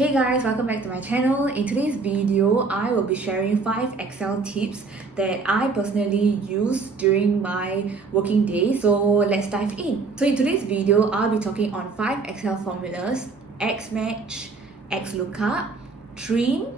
Hey guys, welcome back to my channel. In today's video, I will be sharing 5 Excel tips that I personally use during my working day. So let's dive in. So in today's video, I'll be talking on 5 Excel formulas: XMATCH, XLOOKUP, trim,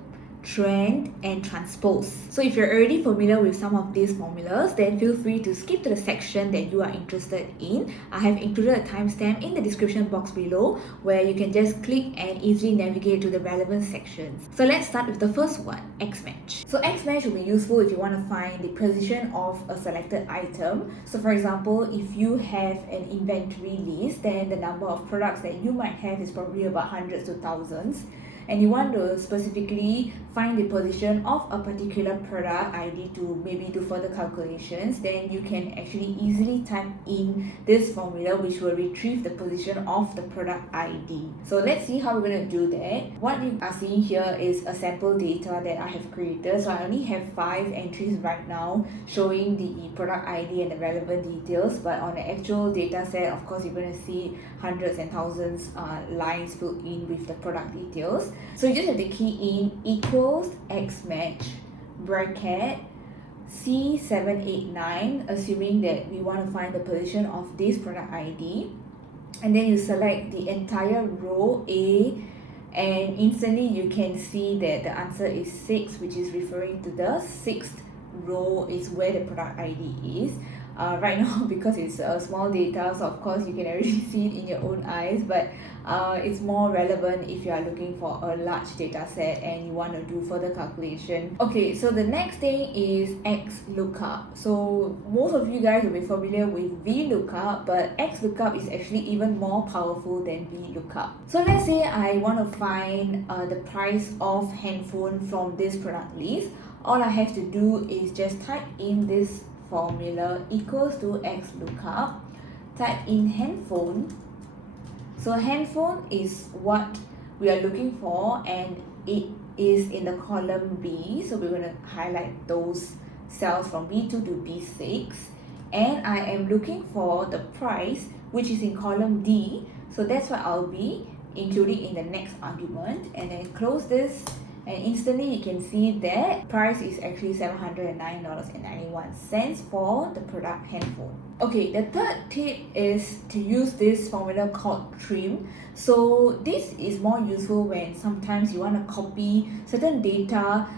trend, and transpose. So if you're already familiar with some of these formulas, then feel free to skip to the section that you are interested in. I have included a timestamp in the description box below where you can just click and easily navigate to the relevant sections. So let's start with the first one, XMATCH. So XMATCH will be useful if you want to find the position of a selected item. So for example, if you have an inventory list, then the number of products that you might have is probably about hundreds to thousands, and you want to specifically find the position of a particular product ID to maybe do further calculations, then you can actually easily type in this formula which will retrieve the position of the product ID. So let's see how we're going to do that. What you are seeing here is a sample data that I have created. So I only have 5 entries right now showing the product ID and the relevant details, but on the actual data set, of course, you're going to see hundreds and thousands lines filled in with the product details. So you just have to key in equals XMATCH bracket C789, assuming that we want to find the position of this product ID, and then you select the entire row A, and instantly you can see that the answer is 6, which is referring to the 6th row is where the product ID is. Right now, because it's small data, so of course you can already see it in your own eyes, but it's more relevant if you are looking for a large data set and you want to do further calculation. Okay, so the next thing is XLOOKUP. So most of you guys will be familiar with VLOOKUP, but XLOOKUP is actually even more powerful than VLOOKUP. So let's say I want to find the price of handphone from this product list. All I have to do is just type in this formula equals to XLOOKUP, type in handphone. So handphone is what we are looking for, and it is in the column B. So we're going to highlight those cells from B2 to B6, and I am looking for the price, which is in column D. So that's what I'll be including in the next argument, and then close this. And instantly you can see that price is actually $709.91 for the product handphone. Okay, the third tip is to use this formula called trim. So this is more useful when sometimes you want to copy certain data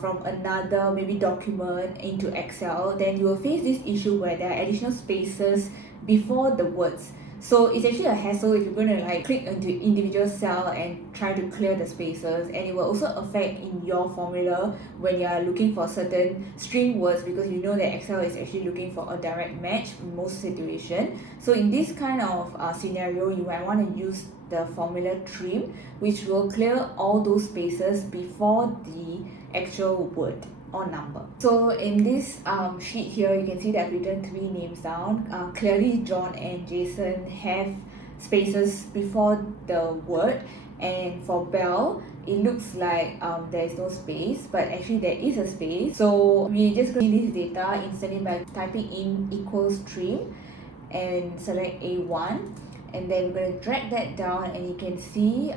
from another maybe document into Excel. Then you will face this issue where there are additional spaces before the words. So it's actually a hassle if you're going to click into individual cell and try to clear the spaces, and it will also affect in your formula when you are looking for certain string words, because you know that Excel is actually looking for a direct match in most situations. So in this kind of scenario, you might want to use the formula trim, which will clear all those spaces before the actual word or number. So in this sheet here, you can see that I've written 3 names down. Clearly John and Jason have spaces before the word, and for Belle it looks like there is no space, but actually there is a space. So we just clean this data instantly by typing in equals trim and select A1, and then we're going to drag that down, and you can see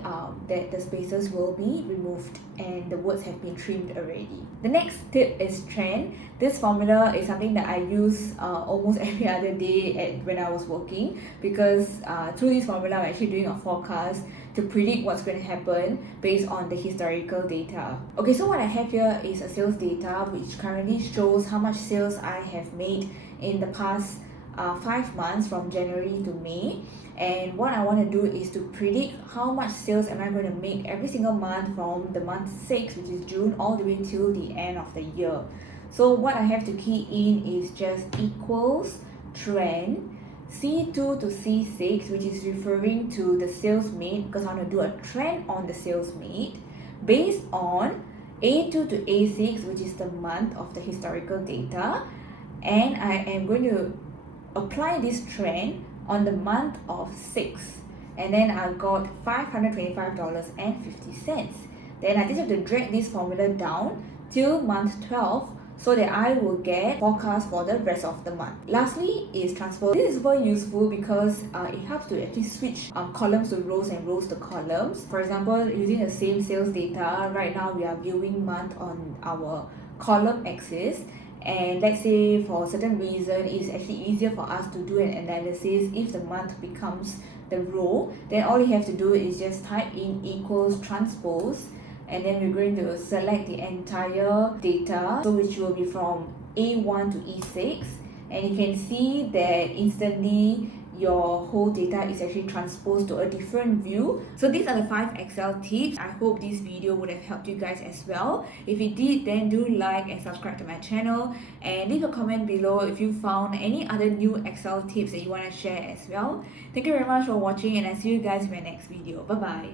that the spaces will be removed and the words have been trimmed already. The next tip is trend. This formula is something that I use almost every other day when I was working, because through this formula I'm actually doing a forecast to predict what's going to happen based on the historical data. Okay, so what I have here is a sales data which currently shows how much sales I have made in the past 5 months from January to May. And what I want to do is to predict how much sales am I going to make every single month from the month 6, which is June, all the way till the end of the year. So what I have to key in is just equals trend C2 to C6, which is referring to the sales made, because I want to do a trend on the sales made based on A2 to A6, which is the month of the historical data, and I am going to apply this trend on the month of 6, and then I got $525.50. Then I just have to drag this formula down till month 12 so that I will get forecast for the rest of the month. Lastly is transpose. This is super useful because it helps to actually switch columns to rows and rows to columns. For example, using the same sales data, right now we are viewing month on our column axis, and let's say for a certain reason it's actually easier for us to do an analysis if the month becomes the row, then all you have to do is just type in equals transpose, and then we're going to select the entire data, so which will be from A1 to E6, and you can see that instantly your whole data is actually transposed to a different view. So these are the 5 Excel tips. I hope this video would have helped you guys as well. If it did, then do like and subscribe to my channel, and leave a comment below if you found any other new Excel tips that you want to share as well. Thank you very much for watching, and I'll see you guys in my next video. Bye bye.